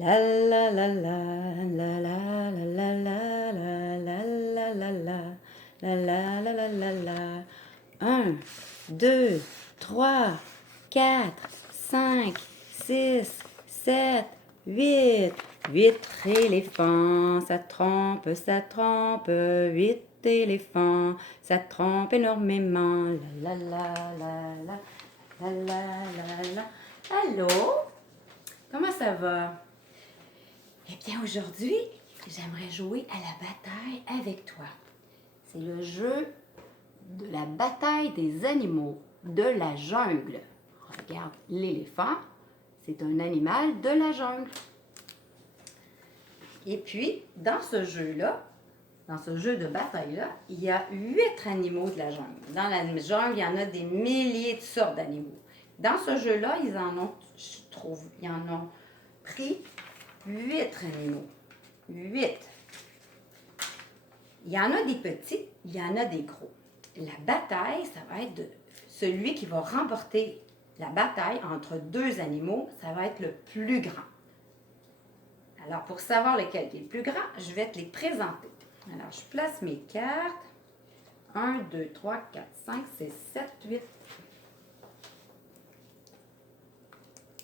La la la la la la la la la la la la la la la la la la la. 1, 2, 3, 4, 5, 6, 7, 8. 8 éléphants, ça trempe, ça trempe. 8 éléphants, ça trempe énormément. La la la la la la la la la. Allô? Comment ça va? Eh bien, aujourd'hui, j'aimerais jouer à la bataille avec toi. C'est le jeu de la bataille des animaux de la jungle. Regarde, l'éléphant, c'est un animal de la jungle. Et puis, dans ce jeu-là, dans ce jeu de bataille-là, il y a 8 animaux de la jungle. Dans la jungle, il y en a des milliers de sortes d'animaux. Dans ce jeu-là, ils en ont pris 8 animaux. 8. Il y en a des petits, il y en a des gros. La bataille, ça va être celui qui va remporter la bataille entre deux animaux, ça va être le plus grand. Alors, pour savoir lequel est le plus grand, je vais te les présenter. Alors, je place mes cartes. 1, 2, 3, 4, 5, 6, 7, 8.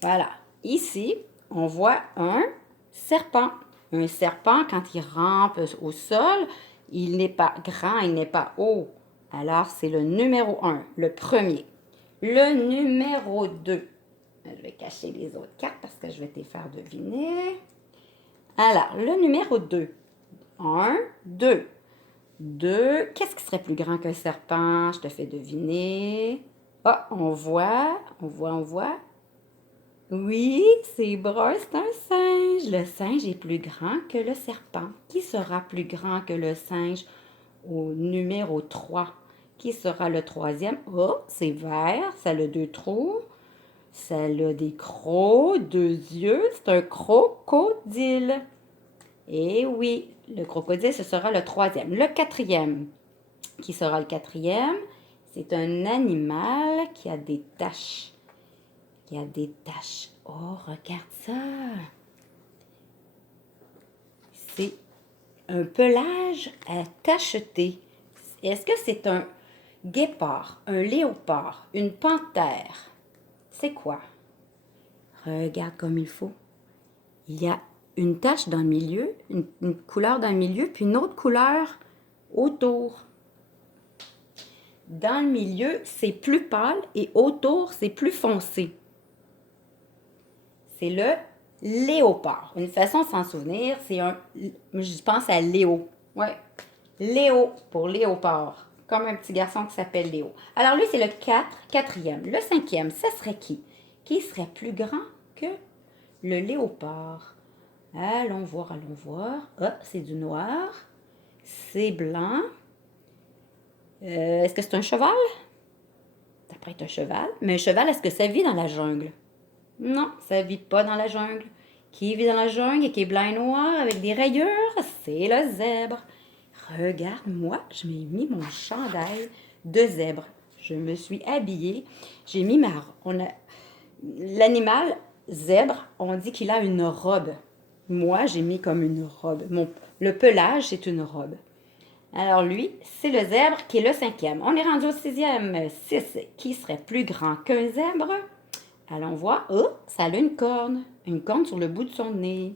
Voilà. Ici, on voit un serpent. Un serpent, quand il rampe au sol, il n'est pas grand, il n'est pas haut. Alors, c'est le numéro 1, le premier. Le numéro 2. Je vais cacher les autres cartes parce que je vais te les faire deviner. Alors, le numéro 2. 1, 2. 2. Qu'est-ce qui serait plus grand qu'un serpent? Je te fais deviner. Ah, on voit. Oui, c'est brun, c'est un singe. Le singe est plus grand que le serpent. Qui sera plus grand que le singe au numéro 3? Qui sera le troisième? Oh, c'est vert, ça a deux trous. Ça a des crocs, deux yeux. C'est un crocodile. Et oui, le crocodile, ce sera le troisième. Le quatrième. Qui sera le quatrième? C'est un animal qui a des taches. Il y a des taches. Oh, regarde ça. C'est un pelage à tacheter. Est-ce que c'est un guépard, un léopard, une panthère? C'est quoi? Regarde comme il faut. Il y a une tache dans le milieu, une couleur dans le milieu, puis une autre couleur autour. Dans le milieu, c'est plus pâle et autour, c'est plus foncé. C'est le léopard. Une façon de s'en souvenir, c'est je pense à Léo. Ouais. Léo pour léopard. Comme un petit garçon qui s'appelle Léo. Alors lui, c'est le quatrième. Le cinquième, ça serait qui? Qui serait plus grand que le léopard? Allons voir, allons voir. Ah, c'est du noir. C'est blanc. Est-ce que c'est un cheval? Ça pourrait être un cheval. Mais un cheval, est-ce que ça vit dans la jungle? Non, ça vit pas dans la jungle. Qui vit dans la jungle et qui est blanc et noir avec des rayures? C'est le zèbre. Regarde, moi, je m'ai mis mon chandail de zèbre. Je me suis habillée. J'ai mis l'animal zèbre, on dit qu'il a une robe. Moi, j'ai mis comme une robe. Le pelage, c'est une robe. Alors lui, c'est le zèbre qui est le cinquième. On est rendu au sixième. 6. Qui serait plus grand qu'un zèbre? Allons voir. Oh, ça a une corne. Une corne sur le bout de son nez.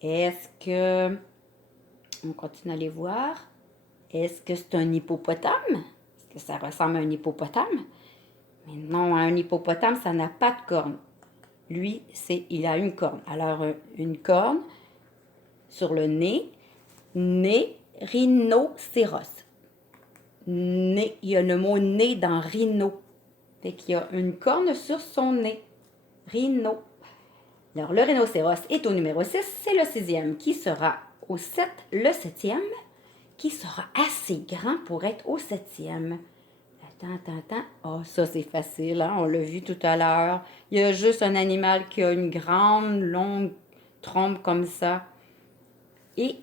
Est-ce que... On continue à aller voir. Est-ce que c'est un hippopotame? Est-ce que ça ressemble à un hippopotame? Mais non, un hippopotame, ça n'a pas de corne. Lui, il a une corne. Alors, une corne sur le nez. Nez, rhinocéros. Nez, il y a le mot nez dans rhino. Fait qu'il y a une corne sur son nez. Rhino. Alors, le rhinocéros est au numéro 6, c'est le sixième. Qui sera au 7? Le septième. Qui sera assez grand pour être au septième? Attends. Oh, ça, c'est facile, hein? On l'a vu tout à l'heure. Il y a juste un animal qui a une grande, longue trompe comme ça. Et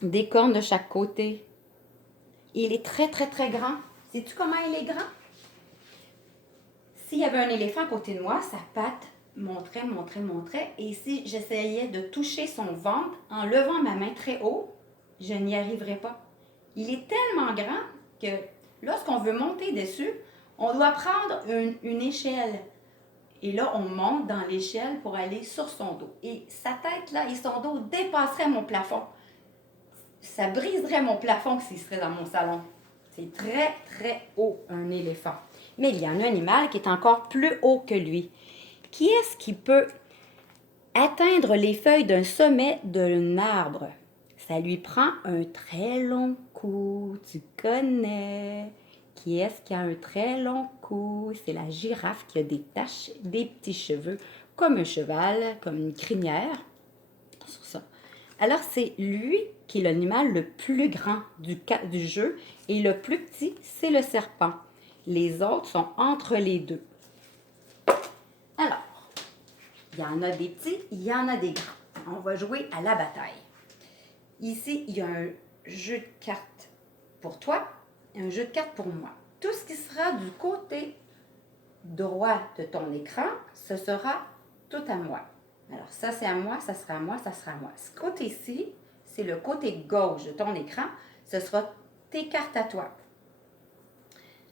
des cornes de chaque côté. Il est très, très, très grand. Sais-tu comment il est grand? S'il y avait un éléphant à côté de moi, sa patte montrait. Et si j'essayais de toucher son ventre en levant ma main très haut, je n'y arriverais pas. Il est tellement grand que lorsqu'on veut monter dessus, on doit prendre une échelle. Et là, on monte dans l'échelle pour aller sur son dos. Et sa tête, là, et son dos dépasseraient mon plafond. Ça briserait mon plafond s'il serait dans mon salon. C'est très, très haut, un éléphant. Mais il y a un animal qui est encore plus haut que lui. Qui est-ce qui peut atteindre les feuilles d'un sommet d'un arbre? Ça lui prend un très long cou. Tu connais. Qui est-ce qui a un très long cou? C'est la girafe qui a des taches, des petits cheveux, comme un cheval, comme une crinière. Sur ça. Alors, c'est lui qui est l'animal le plus grand du jeu et le plus petit, c'est le serpent. Les autres sont entre les deux. Alors, il y en a des petits, il y en a des grands. On va jouer à la bataille. Ici, il y a un jeu de cartes pour toi et un jeu de cartes pour moi. Tout ce qui sera du côté droit de ton écran, ce sera tout à moi. Alors, ça, c'est à moi, ça sera à moi, ça sera à moi. Ce côté-ci, c'est le côté gauche de ton écran. Ce sera tes cartes à toi.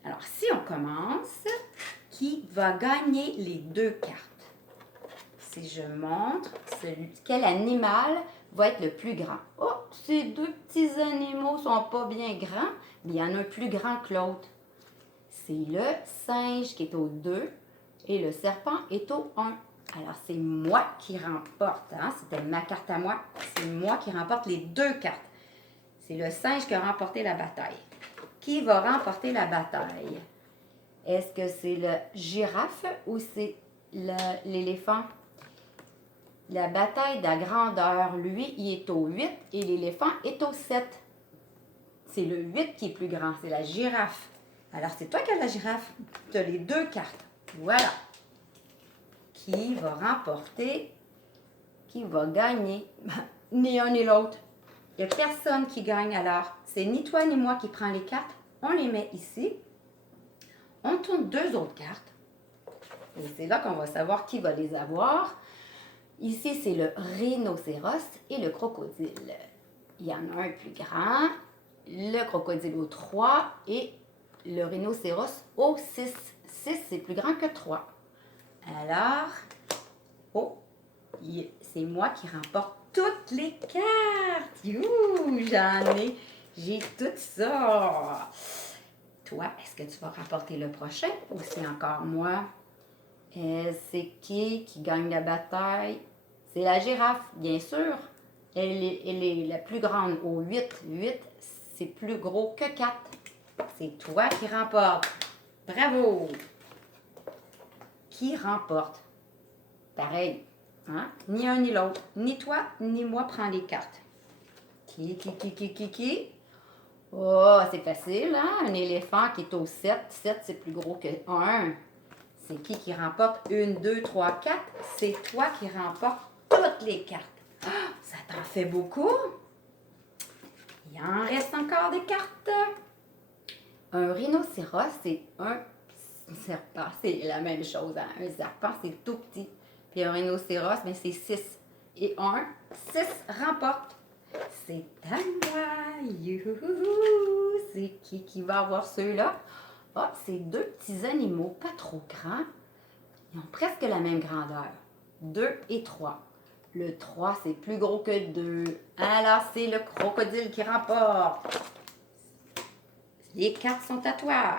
Alors, si on commence, qui va gagner les deux cartes? Si je montre quel animal va être le plus grand. Oh, ces deux petits animaux sont pas bien grands, mais il y en a un plus grand que l'autre. C'est le singe qui est au 2 et le serpent est au 1. Alors, c'est moi qui remporte. Hein? C'était ma carte à moi. C'est moi qui remporte les deux cartes. C'est le singe qui a remporté la bataille. Qui va remporter la bataille? Est-ce que c'est le girafe ou c'est l'éléphant? La bataille de la grandeur, lui, il est au 8 et l'éléphant est au 7. C'est le 8 qui est plus grand, c'est la girafe. Alors, c'est toi qui as la girafe. Tu as les deux cartes. Voilà. Qui va remporter? Qui va gagner? Ni un ni l'autre. Il n'y a personne qui gagne alors. C'est ni toi ni moi qui prend les cartes. On les met ici. On tourne deux autres cartes. Et c'est là qu'on va savoir qui va les avoir. Ici, c'est le rhinocéros et le crocodile. Il y en a un plus grand, le crocodile au 3 et le rhinocéros au 6. 6, c'est plus grand que 3. Alors, oh, c'est moi qui remporte toutes les cartes. Youhou, j'ai tout ça. Toi, est-ce que tu vas remporter le prochain ou c'est encore moi? C'est qui gagne la bataille? C'est la girafe, bien sûr. Elle est la plus grande au 8. 8, c'est plus gros que 4. C'est toi qui remporte. Bravo! Qui remporte? Pareil. Hein? Ni un ni l'autre. Ni toi, ni moi prend les cartes. Qui? Oh, c'est facile, hein? Un éléphant qui est au 7. 7, c'est plus gros que 1. C'est qui remporte? 1, 2, 3, 4. C'est toi qui remporte toutes les cartes. Ah, ça t'en fait beaucoup? Il en reste encore des cartes. Un rhinocéros, c'est un serpent. C'est la même chose. Hein? Un serpent, c'est tout petit. Puis un rhinocéros, mais c'est 6. Et 6 remporte. C'est à moi. Youhou! C'est qui va avoir ceux-là? Ah, c'est deux petits animaux, pas trop grands. Ils ont presque la même grandeur. 2 et 3. Le 3, c'est plus gros que 2. Alors, c'est le crocodile qui remporte. Les cartes sont à toi.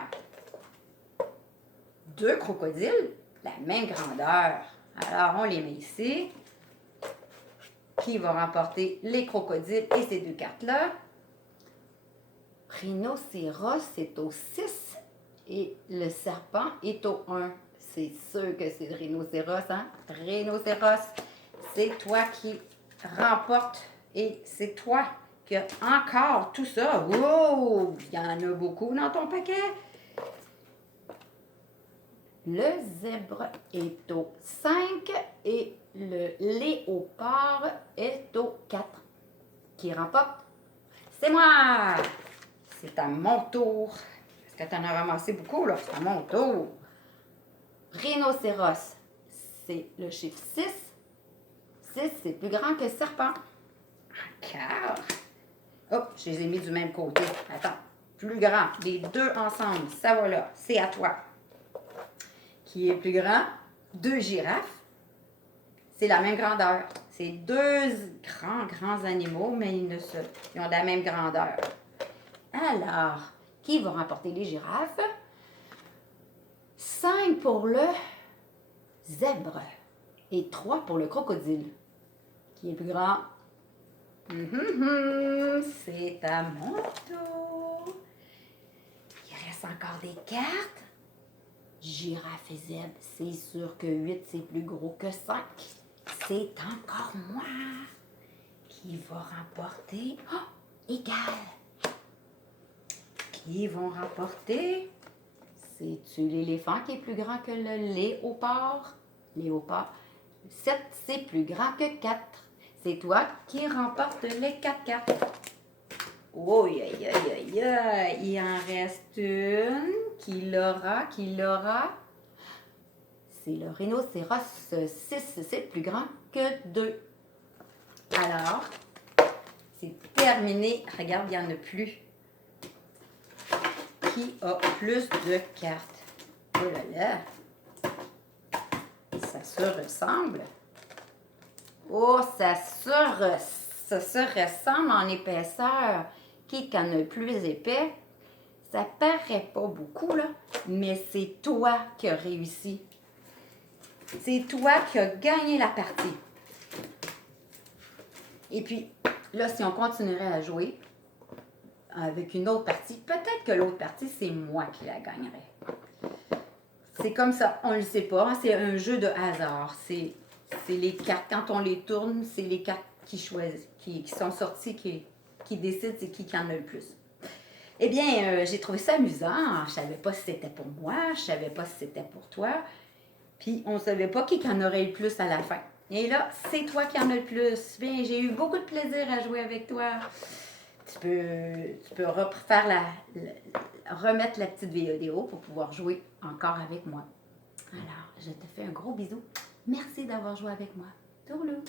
2 crocodiles, la même grandeur. Alors, on les met ici. Qui va remporter les crocodiles et ces deux cartes-là? Rhinocéros, c'est au 6 et le serpent est au 1. C'est sûr que c'est le rhinocéros, hein? Rhinocéros, c'est toi qui remporte et c'est toi qui as encore tout ça. Wow! Il y en a beaucoup dans ton paquet. Le zèbre est au 5 et le léopard est au 4. Qui remporte? C'est moi! C'est à mon tour. Est-ce que tu en as ramassé beaucoup, là? C'est à mon tour. Rhinocéros, c'est le chiffre 6. 6, c'est plus grand que le serpent. Encore. Hop, je les ai mis du même côté. Attends, plus grand. Les deux ensemble, ça va là. C'est à toi. Qui est plus grand? 2 girafes. C'est la même grandeur. C'est 2 grands animaux, mais ils ont la même grandeur. Alors, qui va remporter les girafes? 5 pour le zèbre et 3 pour le crocodile. Qui est plus grand? C'est à mon tour. Il reste encore des cartes. Girafe et zèbre, c'est sûr que 8 c'est plus gros que 5. C'est encore moi qui va remporter. Oh, égal. Qui vont remporter? C'est-tu l'éléphant qui est plus grand que le léopard? Léopard. 7, c'est plus grand que 4. C'est toi qui remporte les 4 cartes. Oh, aïe, aïe, aïe, aïe. Il en reste une. Qui l'aura? C'est le rhinocéros 6. C'est plus grand que 2. Alors, c'est terminé. Regarde, il n'y en a plus. Qui a plus de cartes? Oh là là! Ça se ressemble. Oh, ça se ressemble en épaisseur. Qui en a le plus épais? Ça paraît pas beaucoup, là, mais c'est toi qui as réussi. C'est toi qui as gagné la partie. Et puis, là, si on continuerait à jouer avec une autre partie, peut-être que l'autre partie, c'est moi qui la gagnerais. C'est comme ça, on ne le sait pas. Hein, c'est un jeu de hasard. C'est les cartes. Quand on les tourne, c'est les cartes qui choisissent, qui sont sorties, qui décident c'est qui en a le plus. Eh bien, j'ai trouvé ça amusant. Je savais pas si c'était pour moi, je savais pas si c'était pour toi. Puis, on savait pas qui en aurait le plus à la fin. Et là, c'est toi qui en as le plus. Bien, j'ai eu beaucoup de plaisir à jouer avec toi. Tu peux remettre la petite vidéo pour pouvoir jouer encore avec moi. Alors, je te fais un gros bisou. Merci d'avoir joué avec moi. Tourlou!